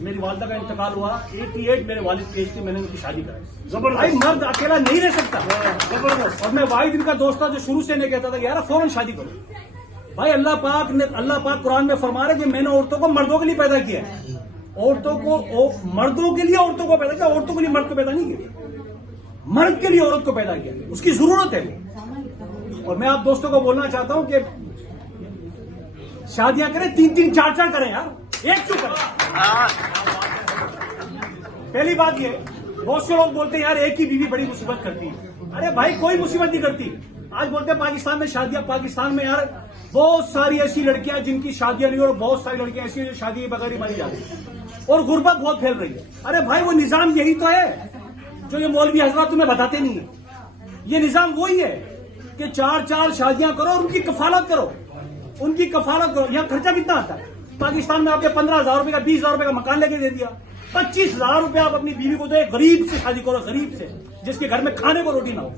मेरी वालदा का इंतकाल हुआ, 88 मेरे वालिद के एज थे, मैंने उनकी शादी कराई। भाई मर्द अकेला नहीं रह सकता, जबरदस्त। और मैं वाहिद इनका दोस्त था जो शुरू से नहीं कहता था कि यार फौरन शादी करो। भाई अल्लाह पाक कुरान में फरमा रहे कि मैंने औरतों को मर्दों के लिए पैदा किया है, औरतों को मर्दों के लिए औरतों को पैदा किया, औरतों के लिए मर्द को पैदा नहीं किया, मर्द के लिए औरत को पैदा किया, उसकी जरूरत है। और मैं आप दोस्तों को बोलना चाहता हूं कि शादियां करें, 3-3 4-4 करें यार, एक क्यों करें। पहली बात ये, बहुत से लोग बोलते हैं यार एक ही बीवी बड़ी मुसीबत करती है। अरे भाई कोई मुसीबत नहीं करती। आज बोलते हैं पाकिस्तान में शादियां, पाकिस्तान में यार बहुत सारी ऐसी लड़कियां जिनकी शादियां नहीं, और बहुत सारी लड़कियां ऐसी जो शादी के बगैर ही मरी जा रही है, और गुर्बत बहुत फैल रही है। अरे भाई वो निजाम यही तो है जो ये मौलवी हजरात तुम्हें बताते नहीं है। ये निजाम वही है कि 4-4 शादियां करो और उनकी कफालत करो, उनकी कफालत करो। यहाँ खर्चा कितना आता है पाकिस्तान में? आपके 15,000 रुपए का, 20,000 रुपए का मकान लेके दे दिया, 25,000 रुपए आप अपनी बीवी को दो, एक गरीब से शादी करो, गरीब से जिसके घर में खाने को रोटी ना हो,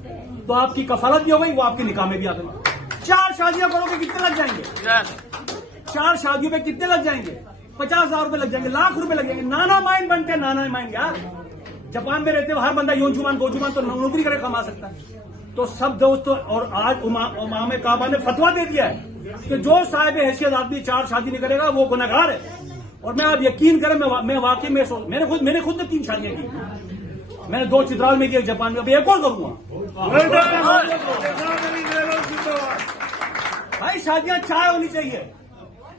तो आपकी कफालत भी हो गई, वो आपके निकाह में भी आ गई। 4 शादियां करोगे कितने लग जाएंगे? 4 शादियों पे कितने लग जाएंगे? 50,000 रुपए लग जाएंगे, लाख रुपए लग जाएंगे। नाना माइन बनते, नाना माइन यार। जापान में रहते हुए हर बंदा योंजुमान गोजुमान तो नौकरी करके कमा सकता है। तो सब दोस्तों, और आज इमाम काबा ने फतवा दे दिया है कि जो साहिब हैसियत आदमी 4 शादी नहीं करेगा वो गुनहगार है। और मैं आप यकीन करें, मैं वाकई में मैंने खुद ने 3 शादियां की। मैंने 2 चित्राल में की, एक जापान में, अभी एक और करूंगा। भाई शादियां चाय होनी चाहिए।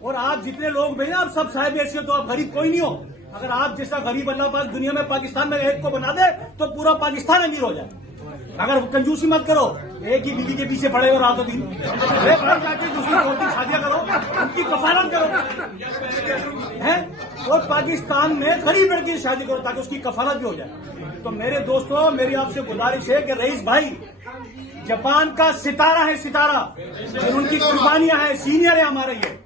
और आप जितने लोग भाई ना, आप सब साहिब हैसियत हो, आप गरीब कोई नहीं हो। अगर आप जैसा गरीब अल्लाह पाक दुनिया में पाकिस्तान में एक को बना दे तो पूरा पाकिस्तान अमीर हो जाए। अगर कंजूसी मत करो, एक ही बीवी के पीछे पड़े हो रातों दिन, जाके दूसरी 2-3 शादियां करो, उनकी कफालत करो है। और पाकिस्तान में गरीब लड़की की शादी करो ताकि उसकी कफालत भी हो जाए। तो मेरे दोस्तों, मेरी आपसे गुजारिश है कि रईस भाई जापान का सितारा है, सितारा, उनकी कुर्बानियां हैं, सीनियर है हमारे, ये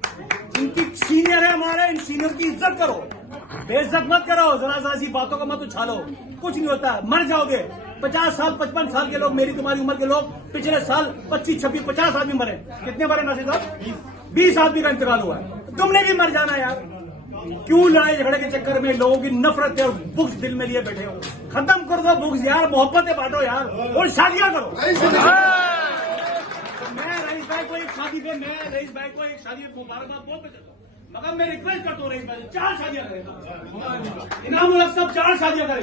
इनकी सीनियर है हमारे, इन सीनियर की इज्जत करो, बेइज्जत मत करो, जरा सी बातों को मत उछालो, कुछ नहीं होता, मर जाओगे। 50 साल 55 साल के लोग, मेरी तुम्हारी उम्र के लोग पिछले साल 25, 26, 50 आदमी मरे। कितने मरे नासिर साहब? 20 आदमी का इंतकाल हुआ है। तुमने भी मर जाना यार। क्यों लड़ाई झगड़े के चक्कर में लोगों की नफरत और बुक्स दिल में लिए बैठे हो? खत्म कर दो बुक्स यार, मोहब्बतें बांटो यार, और शादियां करो। मैं रईस भाई को एक शादी पे, मैं रईस भाई को एक शादी मुबारकबाद बोलते चलता हूँ, मगर मैं रिक्वेस्ट करता हूँ रईस भाई 4 शादियां करें, इनामुल हक सब 4 शादियां करें,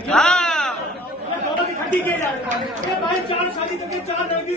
इकट्ठी किए जा रहे हैं भाई। 4 शादी करके 4 लड़की